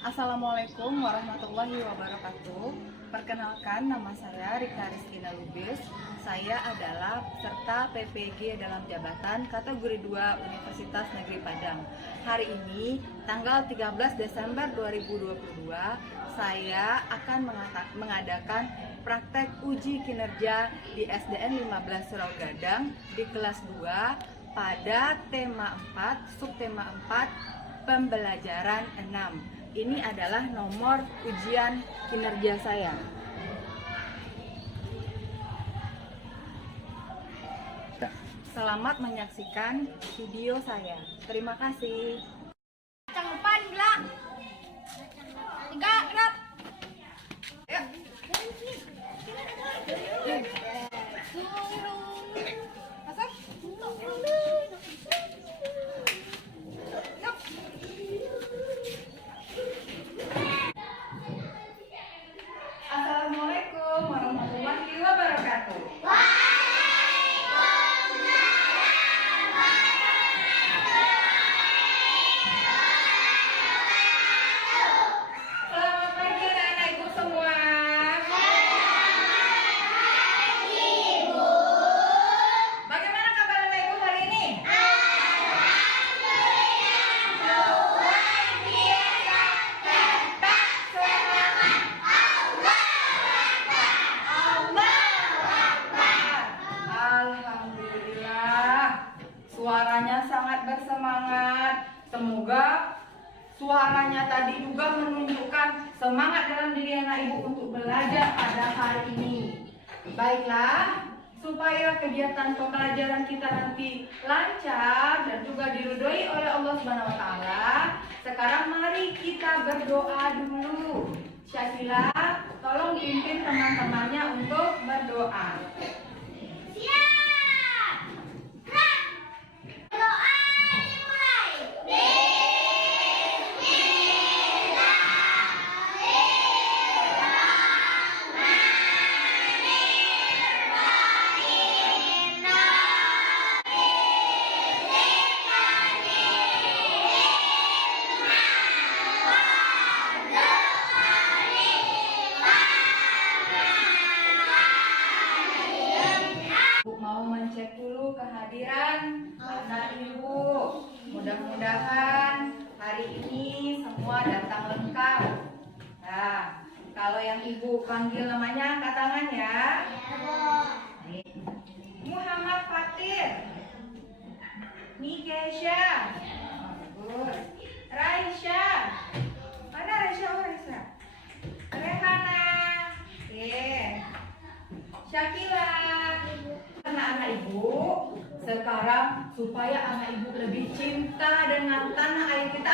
Assalamualaikum warahmatullahi wabarakatuh. Perkenalkan, nama saya Rika Rizkina Lubis. Saya adalah peserta PPG dalam jabatan kategori 2 Universitas Negeri Padang. Hari ini, tanggal 13 Desember 2022, saya akan mengadakan praktek uji kinerja di SDN 15 Surau Gadang di kelas 2 pada tema 4, subtema 4, pembelajaran 6. Ini adalah nomor ujian kinerja saya. Selamat menyaksikan video saya. Terima kasih. Cang depan, gila. 3, gerak. Ayo. Masuk. Assalamualaikum warahmatullahi wabarakatuh. Selamat pagi anak-anak ibu semua. Bagaimana kabar anak ibu hari ini? Alhamdulillah, suaranya sangat bersemangat. Semoga suaranya tadi juga menunjukkan semangat dalam diri anak ibu untuk belajar pada hari ini. Baiklah, supaya kegiatan pembelajaran kita nanti lancar dan juga diridhoi oleh Allah Subhanahu wa taala, sekarang mari kita berdoa dulu. Syakila, tolong pimpin teman-temannya untuk berdoa. Mau mencek dulu kehadiran anak ibu. Mudah-mudahan hari ini semua datang lengkap. Nah, kalau yang ibu panggil namanya angkat tangan ya. Muhammad Fatir, Nikesha, bagus. Raisha, mana Raisha? Oh, Raisha. Rehana, Syakila. Anak-anak ibu, sekarang supaya anak ibu lebih cinta dengan tanah air kita.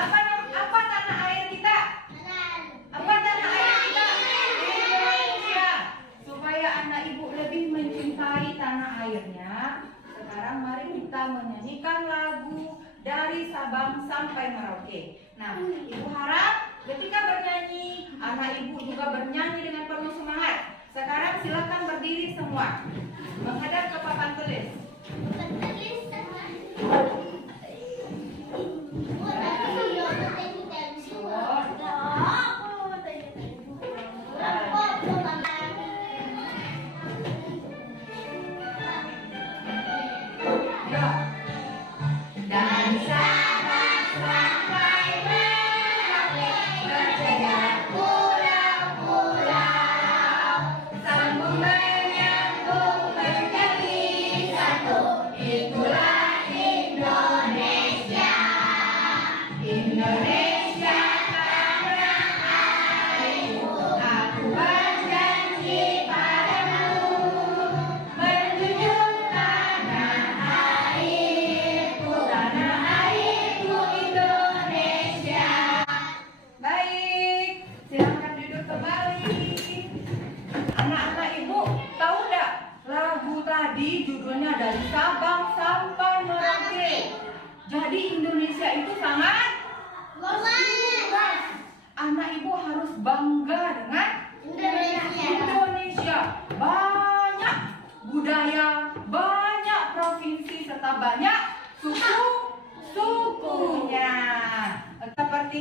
Apa tanah air kita? Apa tanah air kita? Indonesia. Supaya anak ibu lebih mencintai tanah airnya, sekarang mari kita menyanyikan lagu dari Sabang sampai Merauke. Nah, ibu harap ketika bernyanyi, anak ibu juga bernyanyi dengan penuh semangat. Sekarang silakan berdiri semua, menghadap ke papan tulis. Dari Sabang sampai Merauke, berjaya pulau-pulau, sambung menyambung menjadi satu. Itulah Indonesia. Indonesia tanah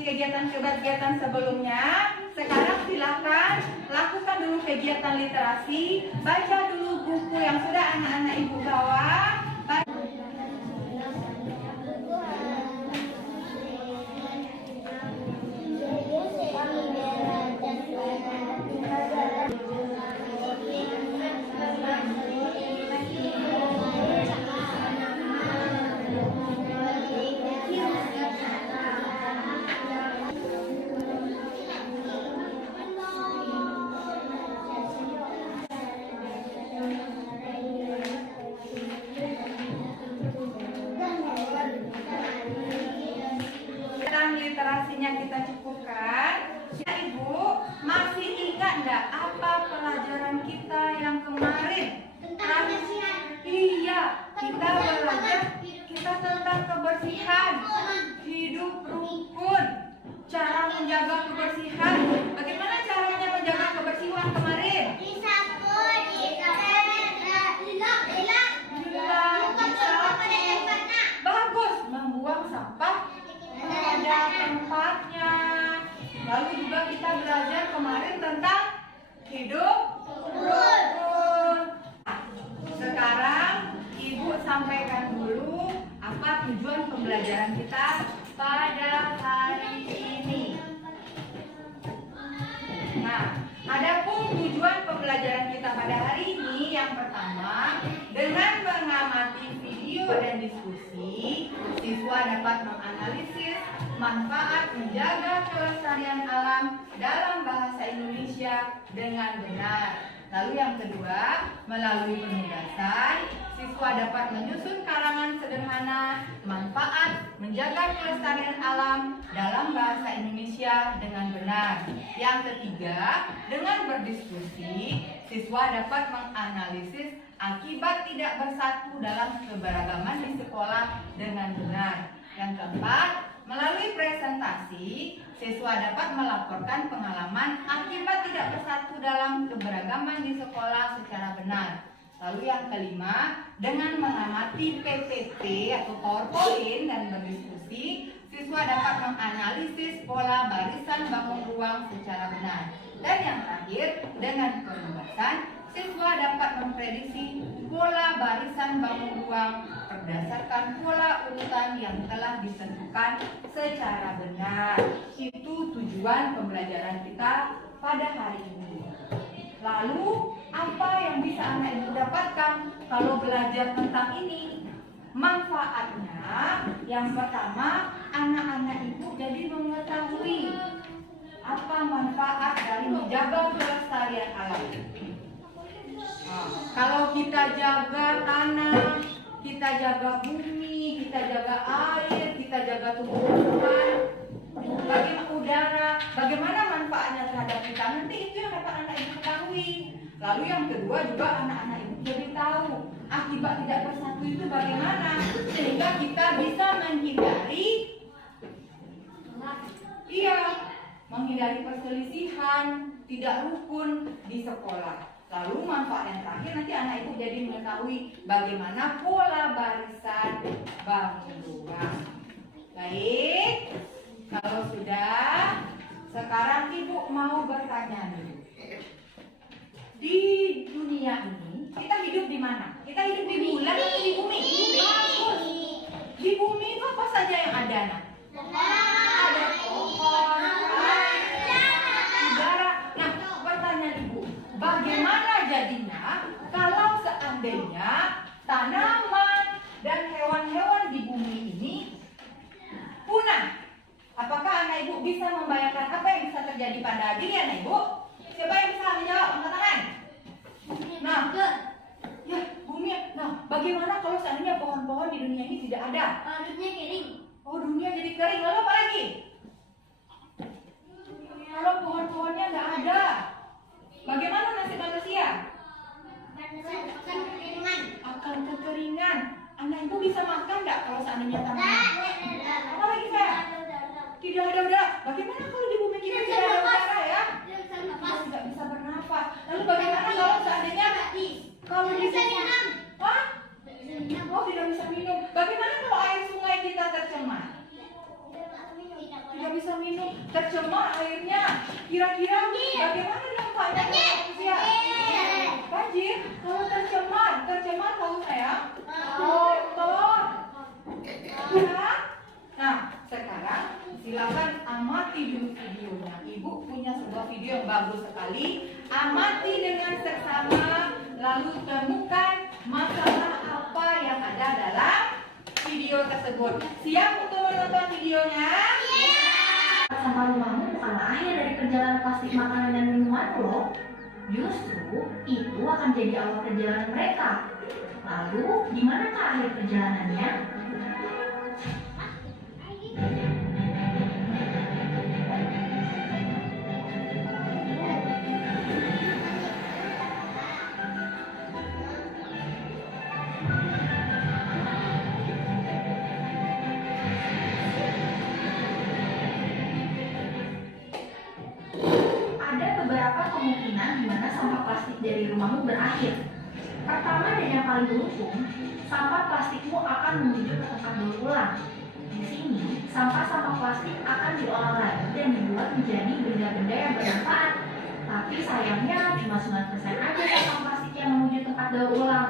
kegiatan-kegiatan sebelumnya, sekarang silakan lakukan dulu kegiatan literasi. Baca dulu buku yang sudah anak-anak ibu bawa. Literasinya kita cukupkan. Ya Ibu, masih ingat nggak apa pelajaran kita yang kemarin? Iya, kita belajar tentang kebersihan, hidup rukun, cara menjaga kebersihan. Bagaimana caranya menjaga kebersihan kemarin? Bagus, membuang sampah pada tempatnya. Lalu juga kita belajar kemarin tentang hidup rukun. Sekarang Ibu sampaikan dulu apa tujuan pembelajaran kita pada hari ini. Nah, adapun tujuan pembelajaran kita pada hari ini, yang pertama, dengan mengamati video dan diskusi, siswa dapat menganalisis manfaat menjaga kelestarian alam dalam bahasa Indonesia dengan benar. Lalu yang kedua, melalui penugasan, siswa dapat menyusun karangan sederhana manfaat menjaga kelestarian alam dalam bahasa Indonesia dengan benar. Yang ketiga, dengan berdiskusi, siswa dapat menganalisis akibat tidak bersatu dalam keberagaman di sekolah dengan benar. Yang keempat, melalui presentasi, siswa dapat melaporkan pengalaman akibat tidak bersatu dalam keberagaman di sekolah secara benar. Lalu yang kelima, dengan mengamati PPT atau PowerPoint dan berdiskusi, siswa dapat menganalisis pola barisan bangun ruang secara benar. Dan yang terakhir, dengan penugasan, siswa dapat memprediksi pola barisan bangun ruang berdasarkan pola urutan yang telah ditentukan secara benar. Itu tujuan pembelajaran kita pada hari ini. Lalu, apa yang bisa anak ibu dapatkan kalau belajar tentang ini? Manfaatnya, yang pertama, anak-anak ibu jadi mengetahui apa manfaat dari menjaga kelestarian alam. Nah, kalau kita jaga tanah, kita jaga bumi, kita jaga air, kita jaga tumbuhan, bagaimana udara, bagaimana manfaatnya terhadap kita, nanti itu yang dapat anak ibu ketahui. Lalu yang kedua juga anak-anak ibu jadi tahu akibat tidak bersatu itu bagaimana, sehingga kita bisa menghindari perselisihan, tidak rukun di sekolah. Lalu manfaat yang terakhir, nanti anak ibu jadi mengetahui bagaimana pola barisan bangun ruang. Baik, kalau sudah, sekarang ibu mau bertanya dulu. Di dunia ini, kita hidup di mana? Kita hidup di bulan atau di bumi? Bagus. Di bumi itu apa saja yang ada, nak? Ada pohon, udara. Nah, pertanyaan ibu, bagaimana jadinya kalau seandainya tanaman dan hewan-hewan di bumi ini punah? Apakah anak ibu bisa membayangkan apa yang bisa terjadi pada diri anak ibu? Siapa yang bisa menjawab? Angkat tangan. Nah, ya bumi. Nah, bagaimana kalau seandainya pohon-pohon di dunia ini tidak ada? Dunia kering. Oh, dunia jadi kering. Lalu apa lagi? Kalau pohon-pohonnya nggak ada, bagaimana nasib manusia? Akan kekeringan. Anak ibu bisa makan nggak kalau seandainya tanah? Apa lagi saya? Tidak ada udara. Bagaimana kalau di bumi kita tidak ada udara ya? Kita tidak bisa bernafas. Lalu bagaimana kalau seandainya kalau di Hah? Oh, tidak bisa minum. Bagaimana kalau air sungai kita tercemar? airnya. Kira-kira bagaimana dampaknya pada manusia? Banjir. Kalau tercemar tahu sayang? Kotor. Ya. Nah, sekarang silakan amati dulu videonya. Ibu punya sebuah video yang bagus sekali. Amati dengan seksama, lalu temukan masalah apa yang ada dalam video tersebut. Siap untuk menonton videonya? Sampah rumahmu bukanlah akhir dari perjalanan plastik makanan dan minuman loh. Justru itu akan jadi awal perjalanan mereka. Lalu, di manakah akhir perjalanannya? Ada beberapa kemungkinan di mana sampah plastik dari rumahmu berakhir. Pertama dan yang paling beruntung, sampah plastikmu akan menuju ke tempat daur ulang. Di sini, sampah-sampah plastik akan diolah lagi dan dibuat menjadi benda-benda yang bermanfaat. Tapi sayangnya cuma 9% aja sampah plastik yang menuju tempat daur ulang.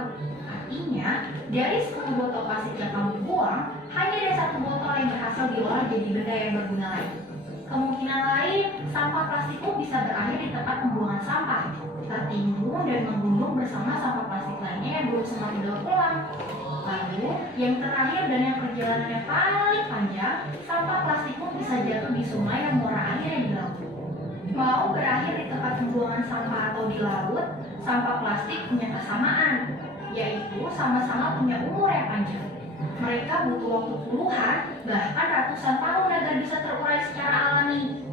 Artinya, dari 10 botol plastik yang kamu buang, hanya ada 1 botol yang berhasil diolah jadi benda yang berguna lagi. Kemungkinan lain, sampah plastikmu bisa berakhir di tempat pembuangan sampah, tertimbun dan menggunung bersama sampah plastik lainnya yang belum sempat didaur ulang. Lalu, yang terakhir dan yang perjalanannya paling panjang, sampah plastikmu bisa jatuh di sungai yang muara airnya di laut. Mau berakhir di tempat pembuangan sampah atau di laut, sampah plastik punya kesamaan, yaitu sama-sama punya umur yang panjang. Mereka butuh waktu puluhan, bahkan ratusan tahun agar bisa terurai secara alami.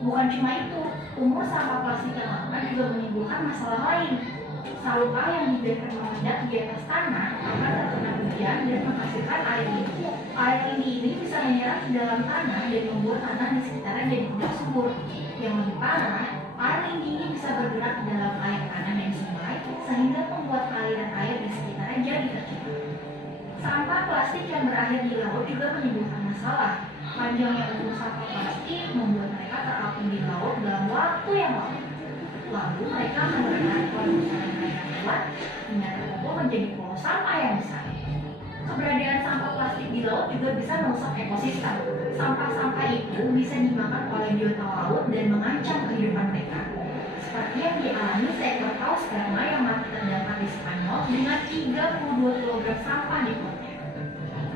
Bukan cuma itu, umur sampah plastik yang lama juga menimbulkan masalah lain. Sampah yang dibiarkan mengendap di atas tanah akan terkena hujan dan menghasilkan air lindi. Air lindi ini bisa menyerap ke dalam tanah dan membuat tanah di sekitarnya jadi tidak subur. Yang lebih parah, air lindi ini bisa bergerak ke dalam air tanah dan sungai sehingga membuat aliran air di sekitarnya jadi tercemar. Sampah plastik yang berakhir di laut juga menimbulkan masalah. Panjangnya umur sampah plastik membuat mereka terapung di laut dalam waktu yang lama. Lalu mereka menemukan produksi mereka kuat hingga terkumpul menjadi pulau sampah yang besar. Keberadaan sampah plastik di laut juga bisa merusak ekosistem. Sampah-sampah itu bisa dimakan oleh biota laut dan mengancam kehidupan mereka. Seperti yang dialami seekor paus sperma yang mati terdampar di Spanyol dengan 32 kg sampah di perutnya.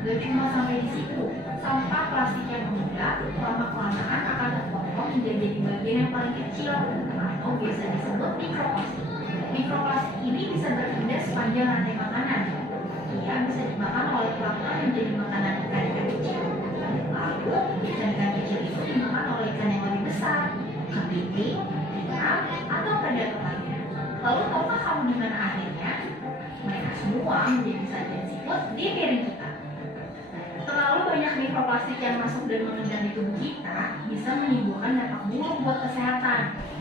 Gak cuma sampai di situ, sampah plastik yang mengendap lama-kelamaan akan terpotong hingga jadi bagian yang paling kecil atau biasa disebut mikroplastik. Mikroplastik ini bisa berpindah sepanjang rantai makanan. Ia bisa dimakan oleh plankton yang jadi makanan ikan-ikan kecil. Lalu, ikan-ikan kecil itu dimakan oleh ikan yang lebih besar, kepiting, ikan, atau predator lainnya. Lalu tahukah kamu di mana akhirnya? Mereka semua menjadi sajian seafood di piring kita. Terlalu banyak mikroplastik yang masuk dan mengendap di tubuh kita bisa menimbulkan dampak buruk buat kesehatan,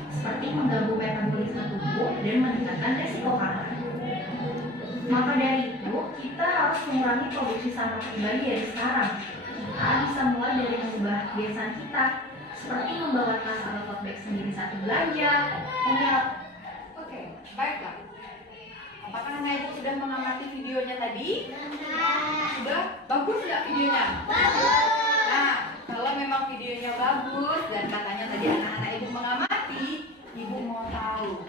seperti mengganggu metabolisme tubuh dan meningkatkan risiko kanker. Maka dari itu, kita harus mengurangi produksi sampah pribadi dari sekarang. Kita bisa mulai dari mengubah kebiasaan kita, seperti membawa tas atau tote bag sendiri saat belanja. Oke, baiklah. Apakah anak ibu sudah mengamati videonya tadi? Sudah? Bagus nggak videonya? Nah, kalau memang videonya bagus dan katanya tadi anak-anak ibu mengamati, ibu mau tahu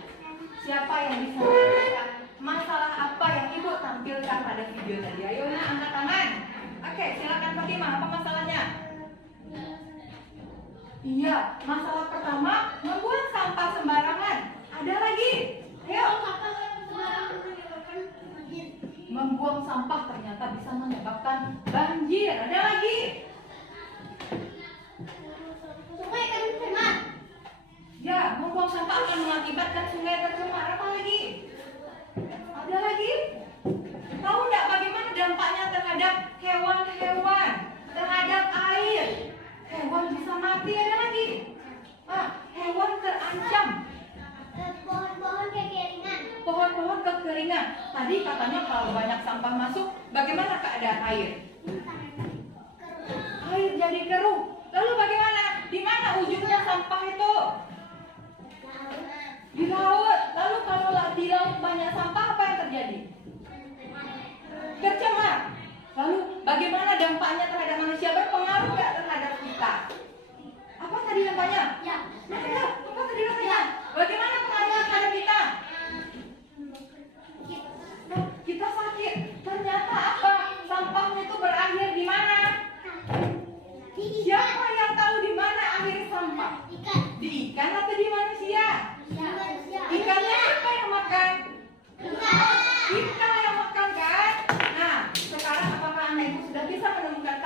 siapa yang bisa menjelaskan masalah apa yang ibu tampilkan pada video tadi. Ayo nak, angkat tangan. Oke, silakan Fatimah, apa masalahnya? Iya, masalah pertama membuang sampah sembarangan. Ada lagi? Ayo. Membuang sampah ternyata bisa menyebabkan banjir. Ada lagi? Ya, membuang sampah akan mengakibatkan sungai tercemar. Apa lagi? Ada lagi? Tahu nggak bagaimana dampaknya terhadap hewan-hewan, terhadap air? Hewan bisa mati. Ada lagi? Hewan terancam. Pohon-pohon kekeringan. Tadi katanya kalau banyak sampah masuk, bagaimana keadaan air? Air jadi keruh. Lalu bagaimana? Di mana ujungnya sampah itu? Di laut. Lalu kalau di laut banyak sampah, apa yang terjadi? Tercemar. Lalu bagaimana dampaknya terhadap manusia? Berpengaruh nggak terhadap kita? Apa tadi dampaknya? Ya. Apa tadi dampaknya? Bagaimana pengaruhnya terhadap kita? Kita sakit. Ternyata apa? Sampahnya itu berakhir di mana? Siapa yang tahu di mana akhir sampah? Di ikan atau di manusia? Ikannya siapa yang makan? Kita yang makan kan? Nah, sekarang apakah anak ibu sudah bisa menemukan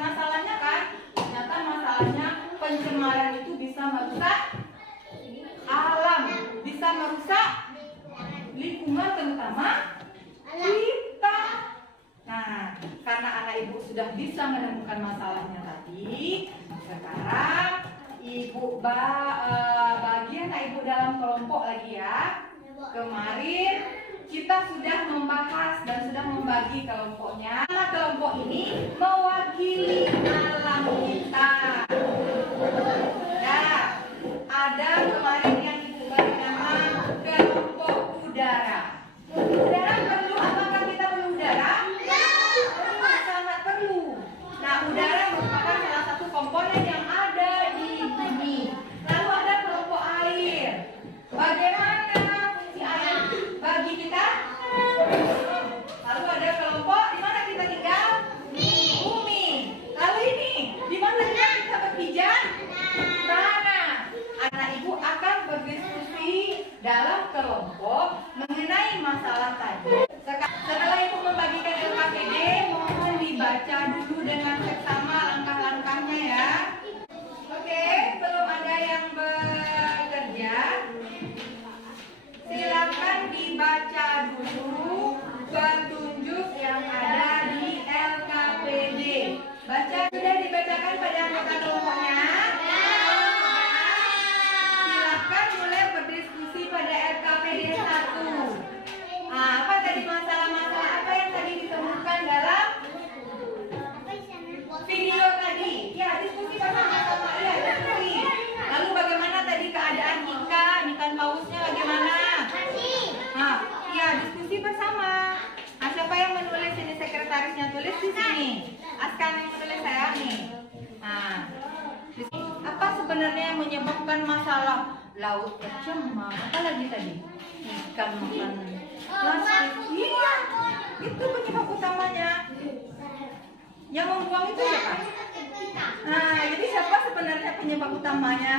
masalahnya kan? Ternyata masalahnya pencemaran itu bisa merusak alam, bisa merusak lingkungan terutama kita. Nah, karena anak ibu sudah bisa menemukan masalahnya tadi, sekarang ibu bagi anak ibu dalam kelompok lagi ya. Kemarin kita sudah membahas dan sudah membagi kelompoknya. Nah, kelompok ini mewakili alam kita. Ya, ada kemarin yang ibu bagi nama kelompok udara. Udara perlu, apakah kita perlu udara? Perlu, sangat perlu. Nah, udara merupakan salah satu komponen yang ada di bumi. Lalu ada kelompok air. Bagaimana fungsi air bagi kita? Lalu ada kelompok di mana kita tinggal? Bumi. Lalu ini, di mana kita berpijak? Tanah. Anak ibu akan berdiskusi dalam kelompok mengenai masalah tadi. Setelah ibu membagikan LKPD, mohon dibaca dulu dengan seksama langkah-langkahnya ya. Oke, belum ada yang bekerja. Silakan dibaca dulu petunjuk yang ada di LKPD. Baca, sudah dibacakan pada anggota kelompoknya? Silakan mulai berdiskusi pada LKPD 1. Apa tadi masalah-masalah apa yang tadi ditemukan dalam video tadi? Ya, diskusi bersama-sama. Ya, diskusi. Lalu bagaimana tadi keadaan ikan pausnya bagaimana? Nah, ya diskusi bersama. Nah, siapa yang menulis ini, sekretarisnya tulis di sini. Askan yang menulis saya nih. Nah, apa sebenarnya yang menyebabkan masalah laut tercemar? Apa lagi tadi? Ikan makan plastik. Iya, itu penyebab utamanya. Yang membuang itu siapa? Nah, jadi siapa sebenarnya penyebab utamanya?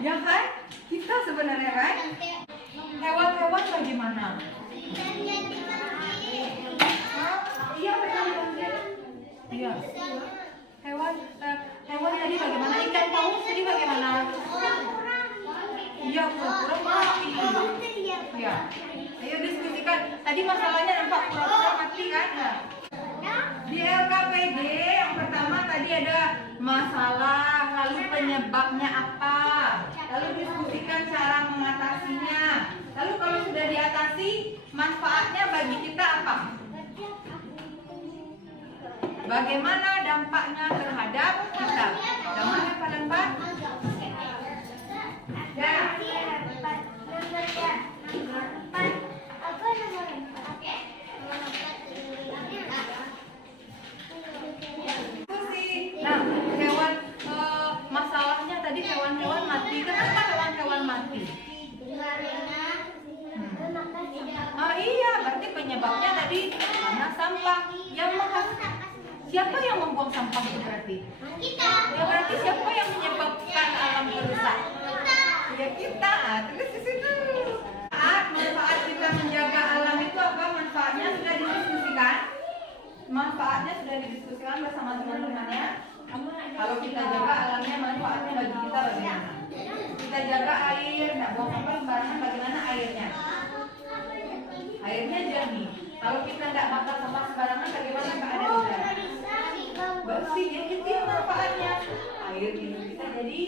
Ya kan? Kita sebenarnya kan? Hewan-hewan bagaimana? Iya, betul. Iya. Hewan tadi bagaimana? Ikan paus tadi bagaimana? Iya, pura-pura mati. Iya. Ayo diskusikan. Tadi masalahnya nampak pura-pura mati kan? Di LKPD yang pertama tadi ada masalah, lalu penyebabnya apa, lalu diskusikan cara mengatasinya. Lalu kalau sudah diatasi, manfaatnya bagi kita apa? Bagaimana dampaknya terhadap kita? Jangan lempar-lempar. Ya. Nah, masalahnya tadi hewan-hewan mati. Kenapa hewan-hewan mati? Iya, berarti penyebabnya tadi karena sampah. Siapa yang membuang sampah itu berarti? Kita. Ya berarti siapa yang menyebabkan alam rusak? Ya kita. Terus di situ. Manfaat kita menjaga alam itu apa? Manfaatnya sudah didiskusikan. Manfaatnya sudah didiskusikan bersama teman-temannya. Kalau kita jaga alamnya, manfaatnya bagi kita bagaimana? Kita jaga air, nggak buang sampah sembarangan. Bagaimana airnya? Airnya jernih. Kalau kita nggak bakar sampah sembarangan, bagaimana keadaan udara? Bersih. Ya itu yang manfaatnya. Air minum kita jadi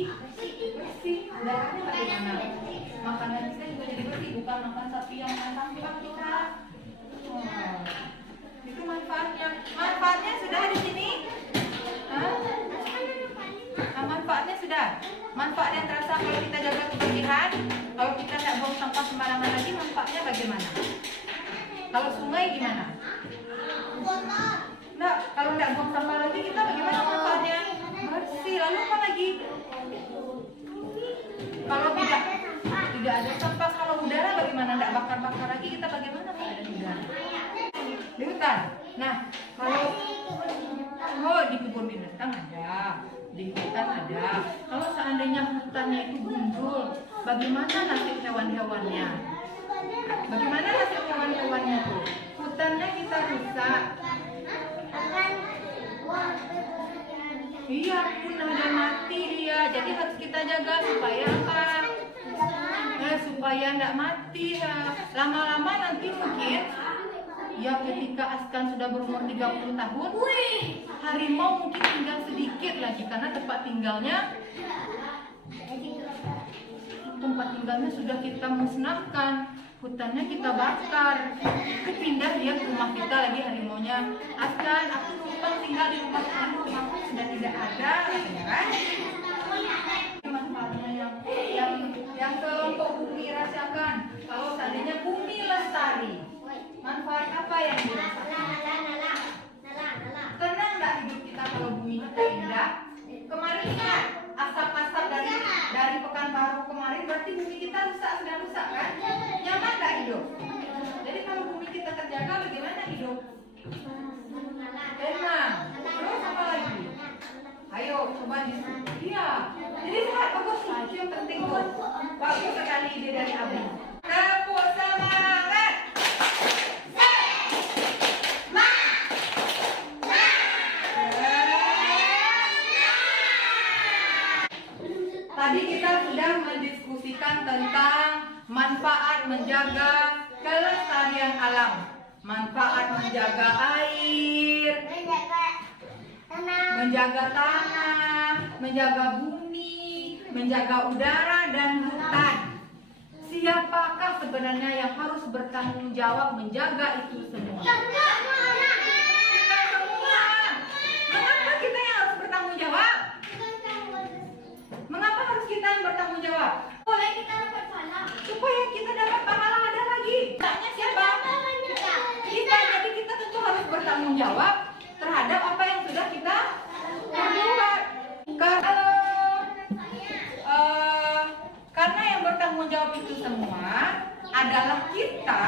bersih. Udaranya bagaimana? Makanan kita juga jadi bersih. Bukan makan sapi yang makan sampah kita. Itu manfaatnya. Manfaatnya sudah di sini. sudah. Manfaat yang terasa kalau kita jaga kebersihan, kalau kita tidak buang sampah sembarangan lagi, manfaatnya bagaimana? Kalau sungai gimana? Nah, kalau tidak buang sampah lagi, kita bagaimana manfaatnya? Bersih. Lalu apa lagi? Kalau tidak ada sampah, kalau udara bagaimana? Tidak bakar-bakar lagi, kita bagaimana kalau ada udara? Di hutan. Nah, kalau di kebun binatang ada, di hutan ada. Kalau seandainya hutannya itu gundul, bagaimana nasib hewan-hewannya? Bagaimana nasib hewan-hewannya tuh? Hutannya kita rusak. Iya, punah dan mati dia. Jadi harus kita jaga supaya apa? Supaya tidak mati ya. Lama-lama nanti mungkin ya ketika Askan sudah berumur 30 tahun, harimau mungkin tinggal sedikit lagi karena tempat tinggalnya sudah kita musnahkan, hutannya kita bakar, pindah dia ke rumah kita lagi harimaunya. Askan, aku numpang tinggal di rumah kamu, rumahku sudah tidak ada, katanya kan? Manfaatnya yang kelompok bumi rasakan. Kalau seandainya bumi lestari, manfaat apa yang dirasakan? Tenang nggak hidup kita kalau bumi kita indah? Kemarin kan asap-asap dari Pekanbaru kemarin, berarti bumi kita sudah rusak kan? Nyaman nggak hidup? Jadi kalau bumi kita terjaga, bagaimana hidup? Tenang. Terus apa lagi? Ayo coba diskusi. Iya. Jadi sehat bagus lah, itu yang penting tuh. Bagus sekali ide dari Abi. Tepuk semangat. Tadi kita sudah mendiskusikan tentang manfaat menjaga kelestarian alam, manfaat menjaga air, menjaga tanah, menjaga bumi, menjaga udara dan hutan. Siapakah sebenarnya yang harus bertanggung jawab menjaga itu semua? Kita semua. Mengapa kita yang harus bertanggung jawab? Mengapa harus kita yang bertanggung jawab? Supaya kita dapat pahala ada lagi. Tanya siapa? Kita. Jadi kita tentu harus bertanggung jawab terhadap apa yang sudah kita perbuat. Karena yang bertanggung jawab itu semua adalah kita,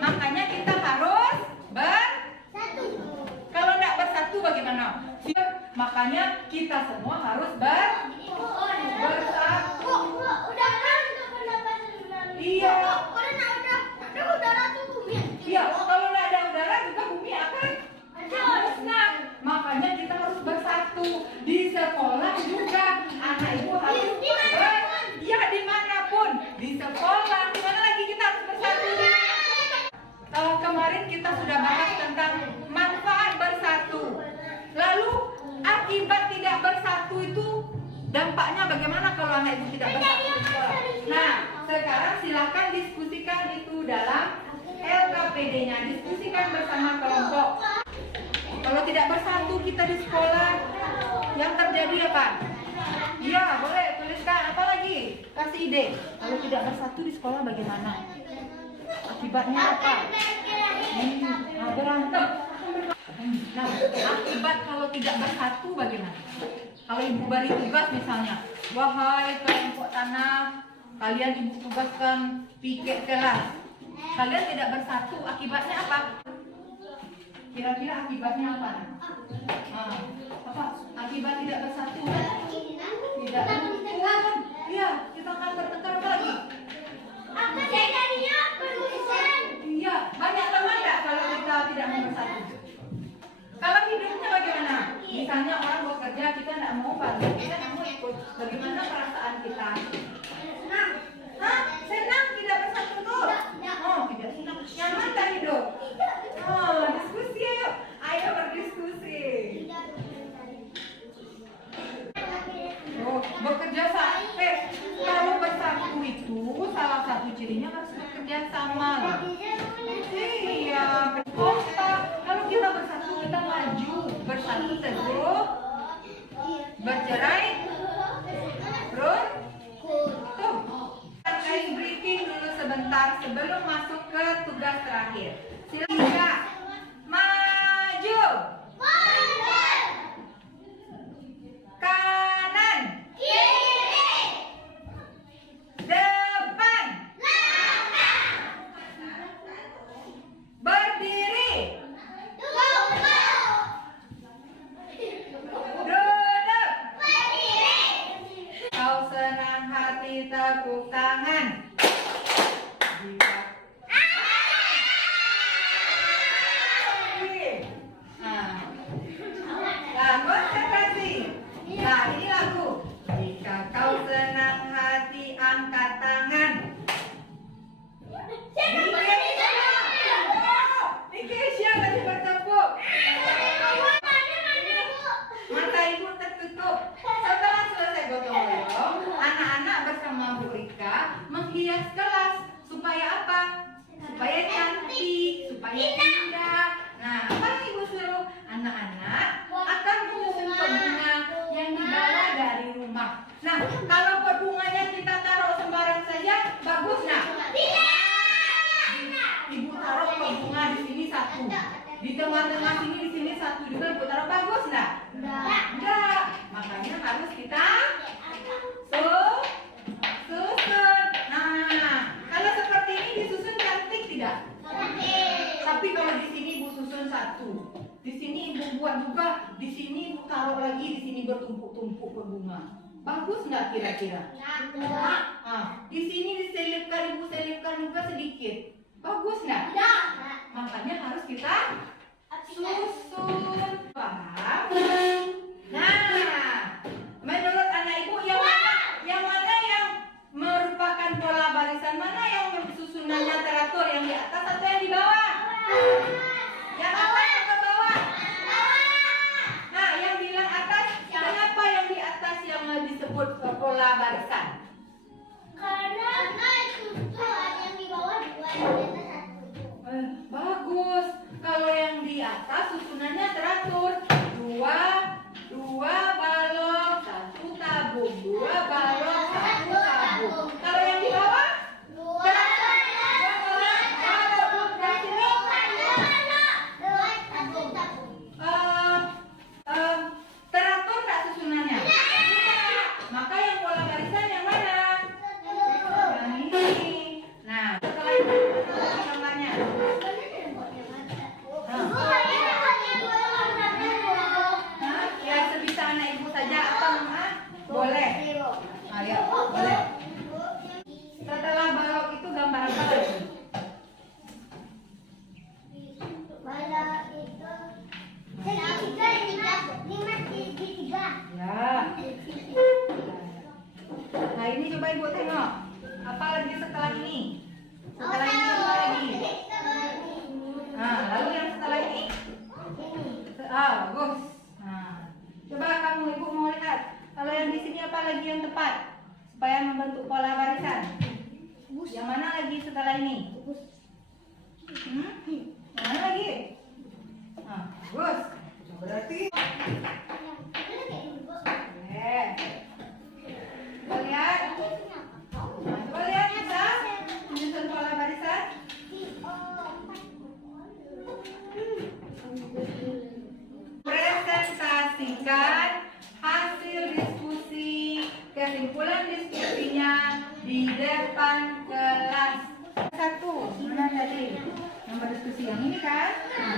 makanya kita harus bersatu. Kalau tidak bersatu bagaimana? Makanya kita semua harus bersatu. Iya. Iya, kalau tidak ada udara juga bumi akan musnah. Makanya kita harus bersatu. Di sekolah juga anak ibu harus ya dimanapun, di sekolah, dimana lagi kita harus bersatu. Kemarin kita sudah bahas tentang manfaat bersatu. Lalu akibat tidak bersatu itu dampaknya bagaimana kalau anak ibu tidak bersatu di sekolah? Nah, sekarang silakan diskusikan itu dalam LKPD-nya, diskusikan bersama kelompok. Kalau tidak bersatu kita di sekolah, yang terjadi apa? Iya, boleh tuliskan. Apa lagi? Kasih ide. Kalau tidak bersatu di sekolah bagaimana? Akibatnya apa? Berantem. Nah, akibat kalau tidak bersatu bagaimana? Kalau ibu beri tugas misalnya, wahai kelompok tanah, kalian ibu tugaskan piket kelas. Kalian tidak bersatu, akibatnya apa? Kira-kira akibatnya apa? Apa? Akibat tidak bersatu? Tidak rukun. Iya, kita akan bertengkar apa lagi? Iya, banyak teman nggak kalau kita tidak mau bersatu? Kalau hidupnya bagaimana? Misalnya orang bekerja, kita tidak mau bantu, kita tidak mau ikut. Bagaimana perasaan kita? Hah? Senang tidak bersatu tuh? Oh, tidak senang. Nyaman tak hidup? Oh, diskusi ayo. Ayo berdiskusi. Oh, bekerja sampai. Kalau bersatu itu salah satu cirinya harus bekerja sama. Iya, kompak. Kalau kita bersatu kita maju, bersatu teguh, bercerai sebentar sebelum masuk ke tugas terakhir. Silakan. Maju. Kanan. Depan. Berdiri. Duduk. Kau senang hati tepuk tangan. Jika konsentrasi. Nah, ini lagu. Jika kau senang hati, angkat tangan. Di Kesia tadi bertepuk. Mata ibu tertutup. Setelah selesai gotong royong, anak-anak bersama Bu Rika menghias kelas. Supaya apa? Supaya cantik, supaya indah. Nah, apa yang ibu suruh? Anak-anak akan mengumpulkan bunga yang dibawa dari rumah. Nah, kalau pot bunganya kita taruh sembarang saja, bagus nggak? Ibu taruh pot bunga di sini satu, di tengah-tengah sini, di sini satu juga ibu taruh, bagus nggak? Enggak. Makanya harus kita susun. Nah, kalau seperti ini disusun cantik tidak? Tapi kalau di sini ibu susun satu, di sini ibu buat juga, di sini ibu taruh lagi, di sini bertumpuk-tumpuk berbunga. Bagus nggak kira-kira? Di sini diselipkan, ibu selipkan juga sedikit. Bagus nggak? Makanya harus kita susun. Paham? Nah, menurut anak ibu yang mana yang merupakan pola barisan, mana yang susunannya teratur, yang di atas atau yang di bawah? Yang atas atau bawah? Nah, yang bilang atas, kenapa yang di atas yang disebut pola barisan? Karena itu yang di bawah 2, yang di atas 1. Bagus. Kalau yang di atas susunannya teratur. 2 balok, 1 tabung. 2 balok, 1 tabung. Kalau yang di bawah? Teratur tak susunannya? Maka yang pola barisan yang mana? Yang ini. Nah, setelah itu gambarnya. Ya sebisa anak ibu saja. Apa mama? Boleh. Ayo, boleh. Setelah balok itu gambar apa lagi? Ya. Nah ini coba ibu tengok. Apa lagi setelah ini? Setelah ini apa lagi? Nah, lalu yang setelah ini? Bagus. Nah, coba kamu ibu mau lihat. Kalau yang di sini apa lagi yang tepat? Supaya membentuk pola barisan. Yang mana lagi setelah ini? Yang mana lagi? Nah, bagus. Berarti coba lihat. Nah, coba lihat bisa menyusun pola barisan. Presentasikan hasil diskusi, kesimpulan diskusinya di depan kelas. 1, mana tadi? Nomor diskusi yang ini kan? Nah,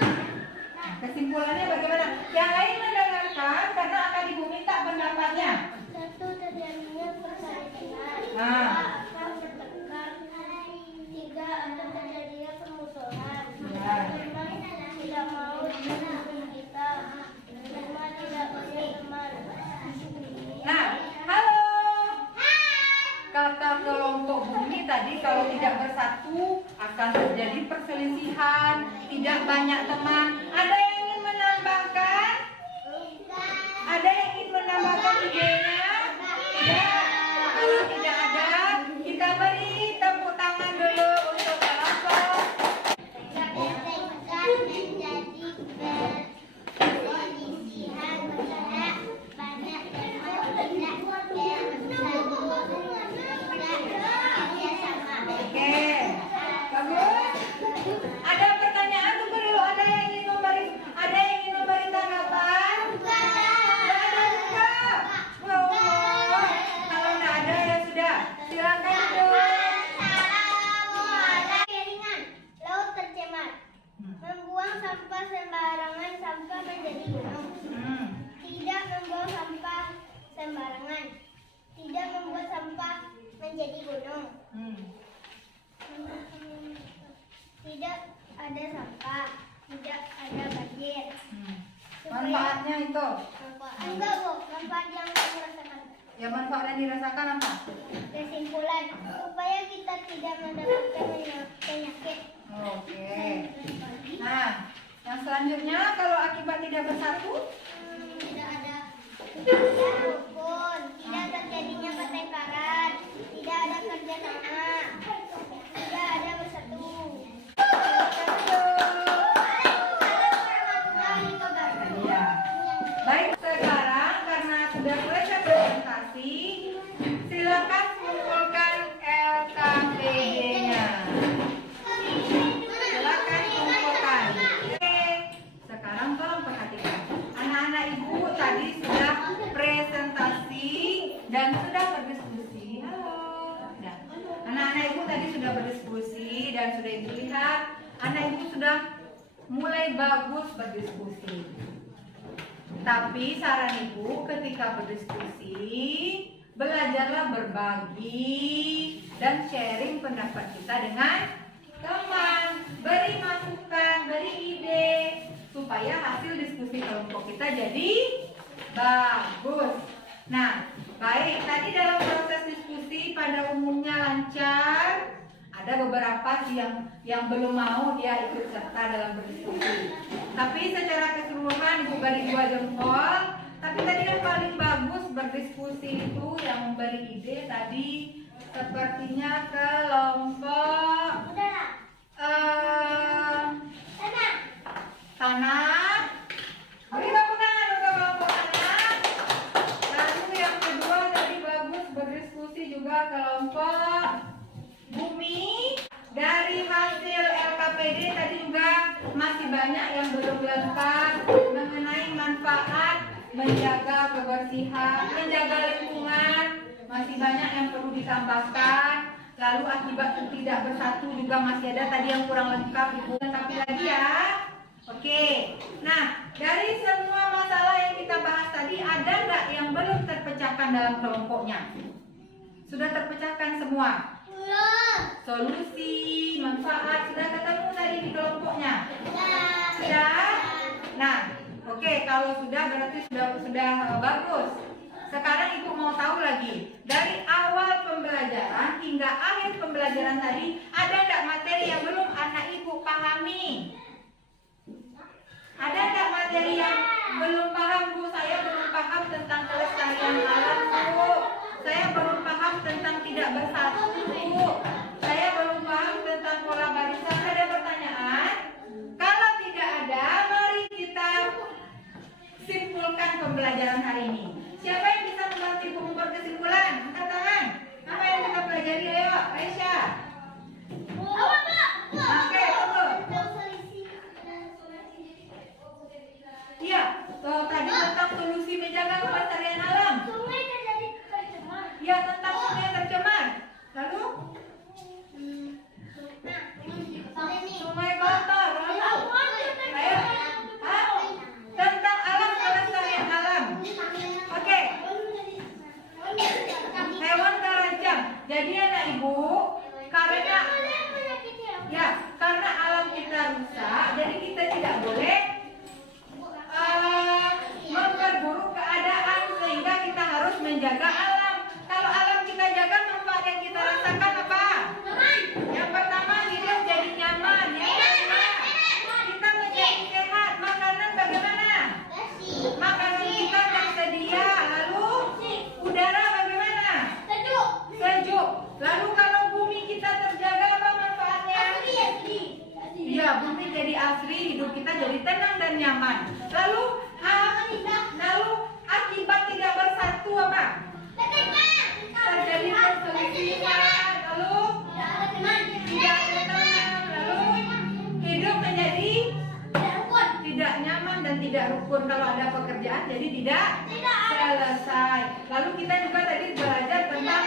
kesimpulannya bagaimana? Yang lain mendengarkan karena akan ibu minta pendapatnya. 1, terjadinya perselisihan. 2, akan bertengkar. 3, akan terjadinya permusuhan. Ya. 5, tidak mau dengan kita. 5, tidak punya teman. Nah, halo. Kata kelompok bumi tadi kalau tidak bersatu akan terjadi perselisihan, tidak banyak teman. Ada yang ingin menambahkan? Ada yang ingin menambahkan idenya? Tidak. Kalau tidak ada, kita beri tepuk tangan dulu untuk kelompok. Oke. manfaat yang dirasakan apa? Kesimpulan, supaya kita tidak mendapatkan penyakit. Oke. Nah, yang selanjutnya kalau akibat tidak bersatu, Tidak ada rukun, tidak terjadinya pertengkaran, tidak ada kerjasama, tidak ada bersatu. iya. Baik, sekarang karena sudah selesai presentasi, silakan kumpulkan LKPD-nya. Silakan kumpulkan. Oke, sekarang tolong perhatikan. Anak-anak ibu tadi sudah presentasi dan sudah berdiskusi. Halo. Nah, anak-anak ibu tadi sudah berdiskusi dan sudah ibu lihat. Anak ibu sudah mulai bagus berdiskusi. Tapi saran ibu ketika berdiskusi, belajarlah berbagi dan sharing pendapat kita dengan teman. Beri masukan, beri ide, supaya hasil diskusi kelompok kita jadi bagus. Nah, baik, tadi dalam proses diskusi pada umumnya lancar. Ada beberapa sih yang belum mau dia ikut serta dalam berdiskusi. Tapi secara keseluruhan ibu beri 2 jempol. Tapi tadi yang paling bagus berdiskusi itu yang memberi ide tadi sepertinya kelompok tanah. Beri tepuk tangan untuk kelompok tanah. Lalu yang kedua tadi bagus berdiskusi juga kelompok bumi. Dari hasil LKPD tadi juga masih banyak yang belum lengkap mengenai manfaat menjaga kebersihan, menjaga lingkungan. Masih banyak yang perlu ditambahkan. Lalu akibat tidak bersatu juga masih ada tadi yang kurang lengkap, ibu lengkapi lagi ya. Oke, nah dari semua masalah yang kita bahas tadi, ada nggak yang belum terpecahkan dalam kelompoknya? Sudah terpecahkan semua? Solusi, manfaat sudah ketemu tadi di kelompoknya? Sudah? Nah, oke, kalau sudah berarti sudah bagus. Sekarang ibu mau tahu lagi, dari awal pembelajaran hingga akhir pembelajaran tadi, ada nggak materi yang belum anak ibu pahami? Ada nggak materi yang belum paham, Bu? Saya belum paham tentang kelestarian alam, Bu. Saya belum paham tentang tidak bersatu, Bu. Saya belum paham tentang pola barisan. Ada pertanyaan? Kalau tidak ada, mari kita simpulkan pembelajaran hari ini. Siapa yang bisa membantu ibu membuat kesimpulan? Angkat tangan. Apa yang kita pelajari? Ayo, Aisyah. Oke, tunggu. Iya, tadi tentang solusi menjaga kelestarian alam. Iya, tentang sungai tercemar. Lalu? Sungai kotor. Lalu? Ayo. Tentang alam, kelestarian alam. Oke. Hewan karancang. Jadi anak ibu, karena alam kita rusak, jadi kita tidak boleh memperburuk keadaan, sehingga kita harus menjaga alam. Kalau alam kita jaga, manfaat yang kita rasakan apa? Yang pertama, hidup jadi nyaman. Yang kedua, kita menjadi sehat. Makanan bagaimana? Makanan kita tersedia. Lalu udara bagaimana? Sejuk. Lalu kalau bumi kita terjaga, apa manfaatnya? Iya, bumi jadi asri, hidup kita jadi tenang dan nyaman. Lalu akibat tidak bersatu apa? Terjadi perselisihan. Lalu tidak ada teman. Lalu hidup menjadi tidak nyaman dan tidak rukun. Kalau ada pekerjaan jadi tidak selesai. Lalu kita juga tadi belajar tentang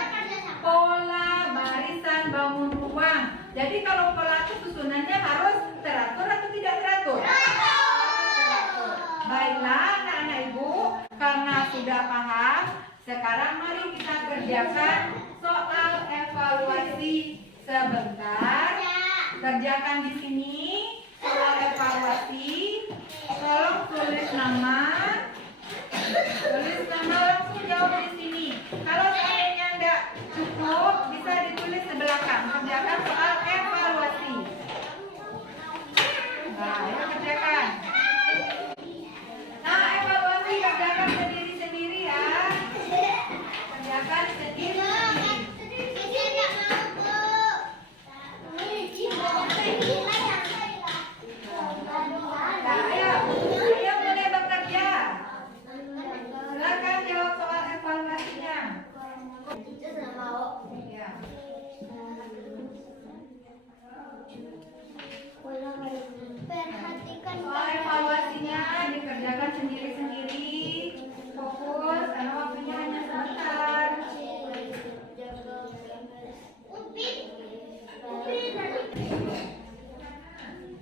pola barisan bangun ruang. Jadi kalau pola itu susunannya harus teratur atau tidak teratur? Teratur. Baiklah anak-anak ibu, karena sudah paham, sekarang mari kita kerjakan soal evaluasi sebentar. Kerjakan di sini soal evaluasi. Tolong tulis nama langsung jawab di sini. Kalau seandainya tidak cukup, bisa ditulis di belakang. Kerjakan soal evaluasi. Nah, ayo kerjakan. Nah, evaluasi kerjakan sendiri-sendiri ya. Kerjakan sendiri-sendiri. Nah, ayo mulai bekerja. Silakan jawab soal evaluasinya. Ya. Perhatikan Soal evaluasinya dikerjakan sendiri-sendiri. Fokus, karena waktunya hanya sebentar. Upin. Upin.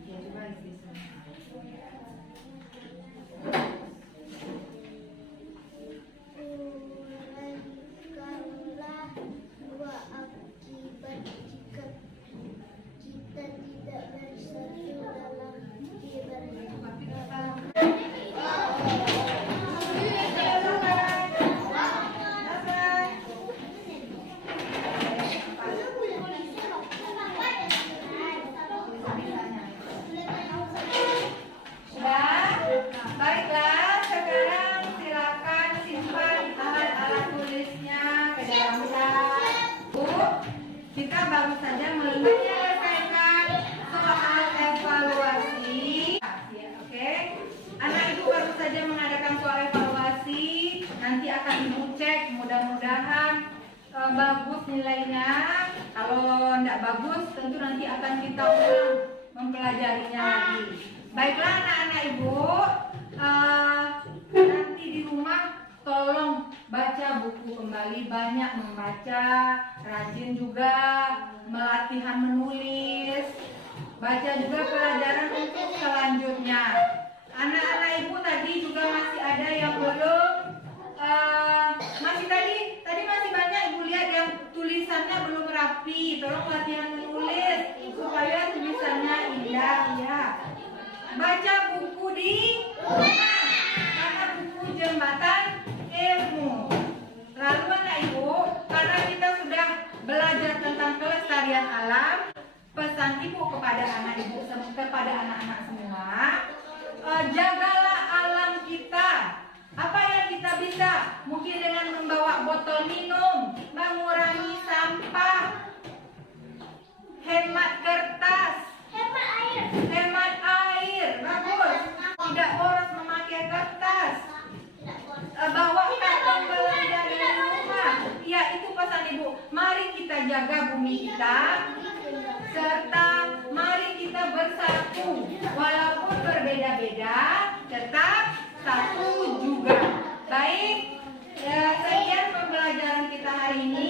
Ya, coba isi semua. Uraikanlah dua akibat jika kita tidak bersatu dalam Baiklah, sekarang silakan simpan alat-alat tulisnya ke dalam tas. Bu, kita baru saja menyelesaikan soal evaluasi. Oke, anak ibu baru saja mengadakan soal evaluasi. Nanti akan ibu cek, mudah-mudahan bagus nilainya. Kalau tidak bagus, tentu nanti akan kita ulang mempelajarinya lagi. Baiklah anak-anak ibu, nanti di rumah tolong baca buku kembali, banyak membaca, rajin juga melatihan menulis, baca juga pelajaran untuk selanjutnya. Anak-anak ibu tadi juga masih ada yang belum, tadi masih banyak ibu lihat yang tulisannya belum rapi, tolong latihan menulis supaya tulisannya indah ya. Baca buku di rumah, karena buku jembatan ilmu. Lalu anak ibu, karena kita sudah belajar tentang kelestarian alam, pesan ibu kepada anak ibu, kepada anak-anak semua, jagalah alam kita. Apa yang kita bisa? Mungkin dengan membawa botol minum, mengurangi sampah, hemat kertas, hemat air, bagus. Tidak boros memakai kertas. Bawa kantong belanja dari rumah. Ya, itu pesan ibu. Mari kita jaga bumi kita, serta mari kita bersatu. Walaupun berbeda-beda, tetap satu juga. Baik, sekian pembelajaran kita hari ini.